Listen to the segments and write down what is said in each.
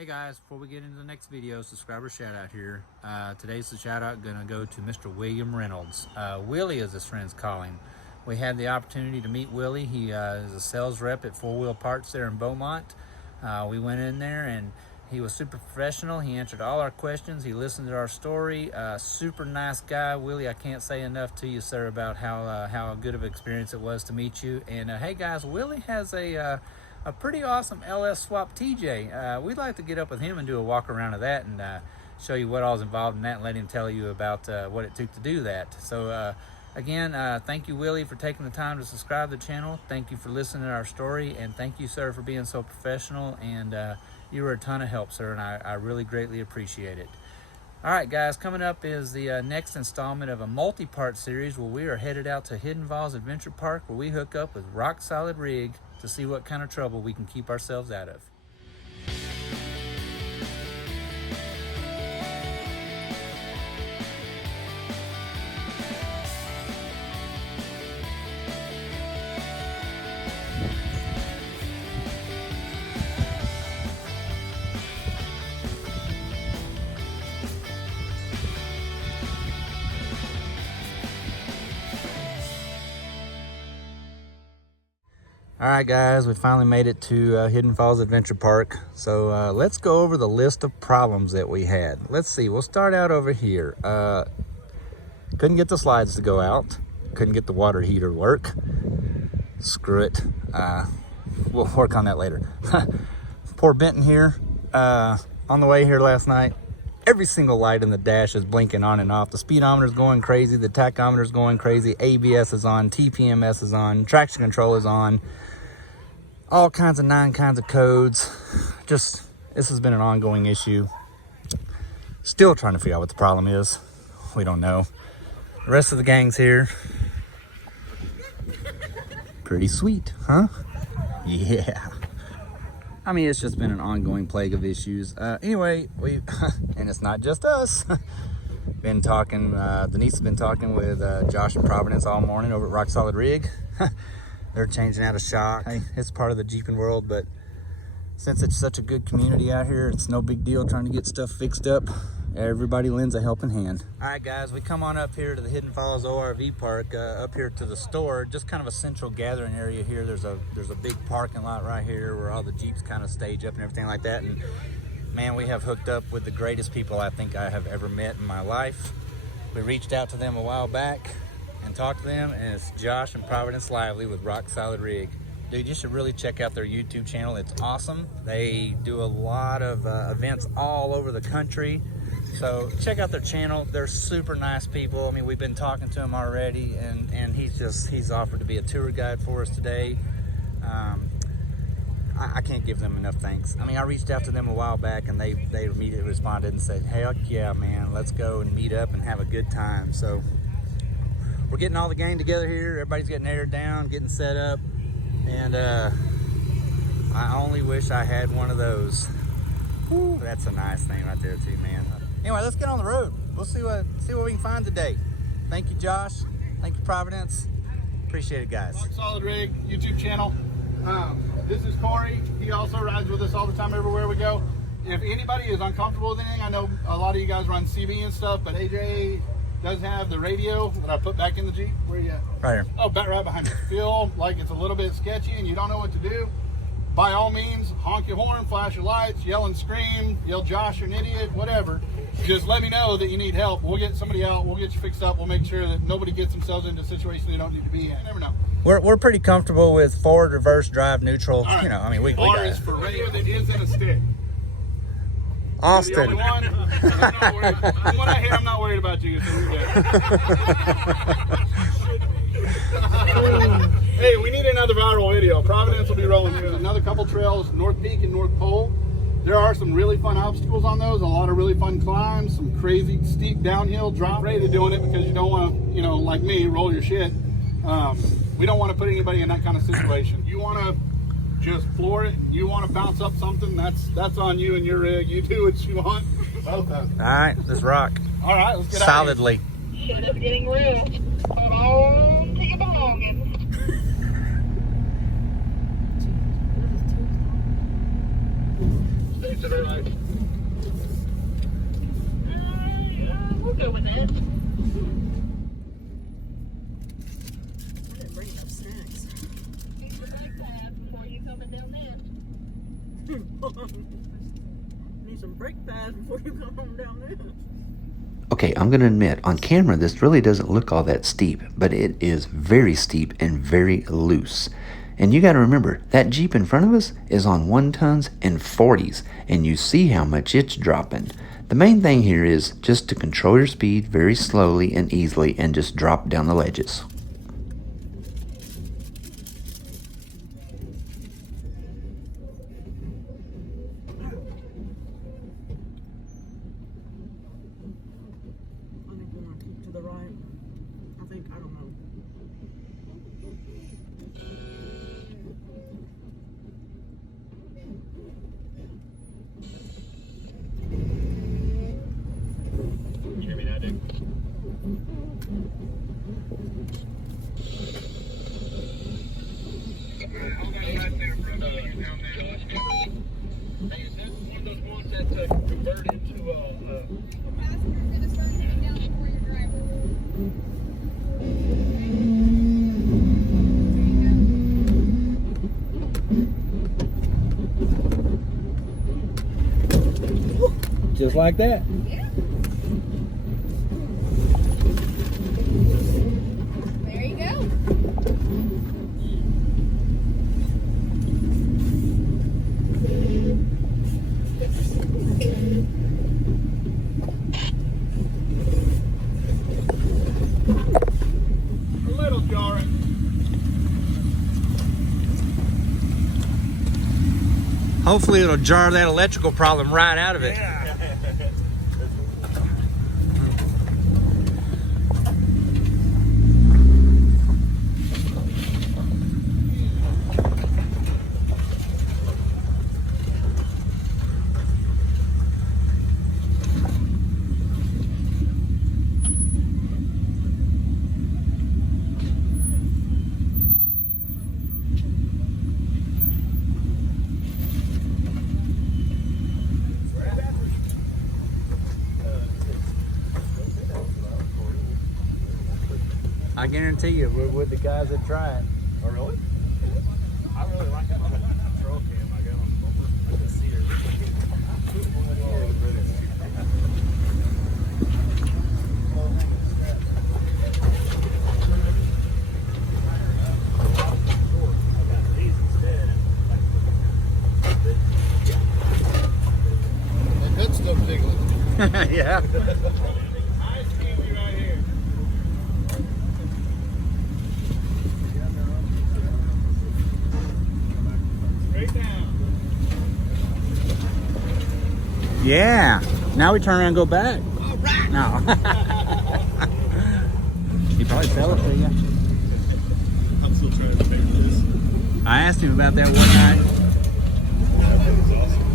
Hey guys, before we get into the next video, subscriber shout out here. Today's the shout out gonna go to Mr. William Reynolds. Willie, as his friends call him. We had the opportunity to meet Willie. He is a sales rep at 4 Wheel Parts there in Beaumont. We went in there and he was super professional. He answered all our questions. He listened to our story. Super nice guy. Willie, I can't say enough to you, sir, about how good of an experience it was to meet you. And hey guys, Willie has a pretty awesome LS Swap TJ. We'd like to get up with him and do a walk around of that and show you what all's involved in that and let him tell you about what it took to do that. So again, thank you, Willie, for taking the time to subscribe to the channel. Thank you for listening to our story, and thank you, sir, for being so professional. And you were a ton of help, sir, and I really greatly appreciate it. All right, guys, coming up is the next installment of a multi-part series where we are headed out to Hidden Falls Adventure Park, where we hook up with rock solid rig to see what kind of trouble we can keep ourselves out of. All right, guys, we finally made it to Hidden Falls Adventure Park. So let's go over the list of problems that we had. Let's see, we'll start out over here. Couldn't get the slides to go out. Couldn't get the water heater to work. Screw it. We'll work on that later. Poor Benton here. On the way here last night, every single light in the dash is blinking on and off. The speedometer's going crazy. The tachometer's going crazy. ABS is on. TPMS is on. Traction control is on. All kinds of 9 kinds of codes. Just, this has been an ongoing issue. Still trying to figure out what the problem is. We don't know. The rest of the gang's here. Pretty sweet, huh? Yeah. I mean, it's just been an ongoing plague of issues. Anyway, and it's not just us. Been talking, Denise has been talking with Josh and Providence all morning over at Rock Solid Rig. They're changing out a shock. Hey, it's part of the Jeeping world, but since it's such a good community out here, it's no big deal trying to get stuff fixed up. Everybody lends a helping hand. All right, guys, we come on up here to the Hidden Falls ORV Park, up here to the store, just kind of a central gathering area here. There's a big parking lot right here where all the Jeeps kind of stage up and everything like that. And man, we have hooked up with the greatest people I think I have ever met in my life. We reached out to them a while back and talked to them, and it's Josh and Providence Lively with Rock Solid Rig. Dude, you should really check out their YouTube channel. It's awesome. They do a lot of events all over the country. So check out their channel. They're super nice people. I mean, we've been talking to him already, and he's offered to be a tour guide for us today. I can't give them enough thanks. I mean, I reached out to them a while back, and they immediately responded and said, heck yeah, man, let's go and meet up and have a good time. So we're getting all the gang together here. Everybody's getting aired down, getting set up, and I only wish I had one of those. Woo, that's a nice thing right there too, man. Anyway, let's get on the road. We'll see what we can find today. Thank you, Josh. Thank you, Providence. Appreciate it, guys. Rock Solid Rig YouTube channel. This is Corey. He also rides with us all the time everywhere we go. If anybody is uncomfortable with anything, I know a lot of you guys run CV and stuff, but AJ does have the radio that I put back in the Jeep. Where are you at? Right here. Oh, right behind you. Feel like it's a little bit sketchy and you don't know what to do, by all means, honk your horn, flash your lights, yell and scream, yell Josh, you're an idiot, whatever. Just let me know that you need help. We'll get somebody out. We'll get you fixed up. We'll make sure that nobody gets themselves into a situation they don't need to be in. You never know. We're pretty comfortable with forward, reverse, drive, neutral. Right. You know, I mean, we R got is it. for radio that is in a stick. Austin. You're the only one. I'm not worried about, from what I hear, I'm not worried about you. So you're good. Hey, we need another viral video. Providence will be rolling through another couple trails, North Peak and North Pole. There are some really fun obstacles on those, a lot of really fun climbs, some crazy steep downhill drop. Afraid of doing it because you don't want to, you know, like me, roll your shit. We don't want to put anybody in that kind of situation. You want to just floor it, you want to bounce up something, that's on you and your rig. You do what you want. All right, let's rock. All right, let's get solidly. Shit is getting real. Hold on to your belongings. to the right. We'll go with that. I didn't bring enough snacks. Keep your brake pads before you coming down there. Need some brake pads before you come home down there. Okay, I'm going to admit, on camera, this really doesn't look all that steep, but it is very steep and very loose. And you got to remember, that Jeep in front of us is on 1 tons and 40s, and you see how much it's dropping. The main thing here is just to control your speed very slowly and easily and just drop down the ledges. I think we want to keep to the right. I don't know. You hear me now, Dick? Hold on right there, brother. Down there. Hey, is this one of those ones that convert into Just like that. There you go. a little jarring? Hopefully it'll jar that electrical problem right out of it. I guarantee you, we're with the guys that try it. Oh, really? I really like it. I'm a control cam. I got on the bumper. I can see her. That head's still jiggling. Yeah. Ice candy right here. Straight down. Yeah. Now we turn around and go back. All right. No. He probably fell it to you. I'm still trying to figure this. I asked him about that one night. That thing is awesome.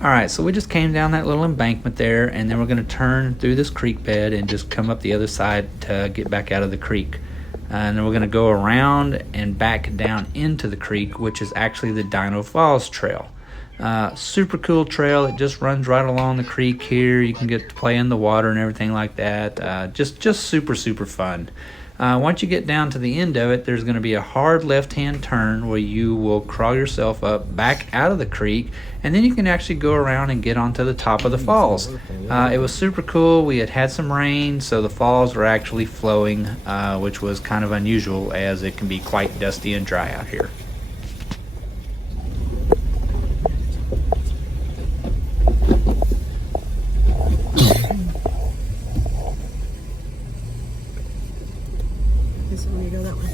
All right, so we just came down that little embankment there, and then we're going to turn through this creek bed and just come up the other side to get back out of the creek. And then we're going to go around and back down into the creek, which is actually the Dino Falls Trail. Super cool trail. It just runs right along the creek here. You can get to play in the water and everything like that. Just super fun. Once you get down to the end of it, there's going to be a hard left-hand turn where you will crawl yourself up back out of the creek, and then you can actually go around and get onto the top of the falls. It was super cool. We had some rain, so the falls were actually flowing, which was kind of unusual as it can be quite dusty and dry out here. This one, you go that way.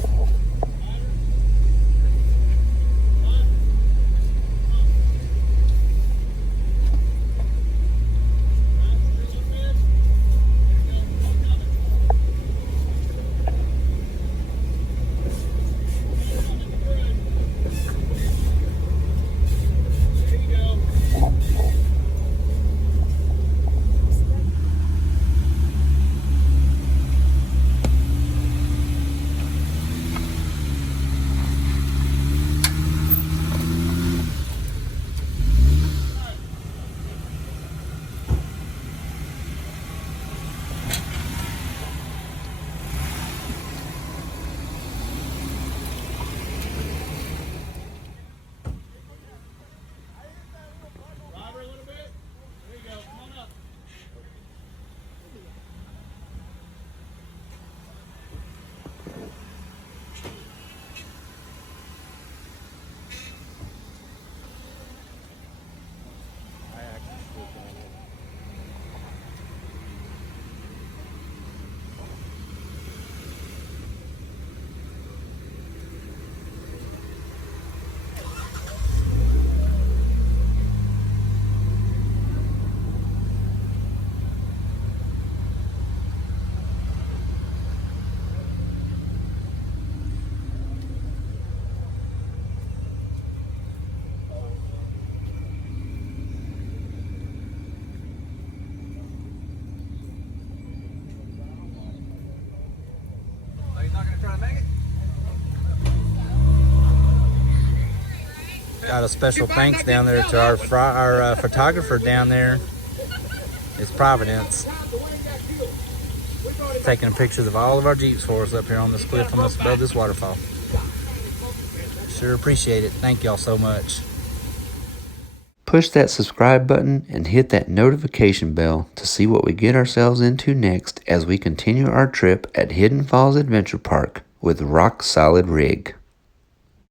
Got a special thanks down there to our photographer down there. It's Providence. Taking pictures of all of our Jeeps for us up here on this cliff on this, above this waterfall. Sure appreciate it. Thank y'all so much. Push that subscribe button and hit that notification bell to see what we get ourselves into next as we continue our trip at Hidden Falls Adventure Park with Rock Solid Rig.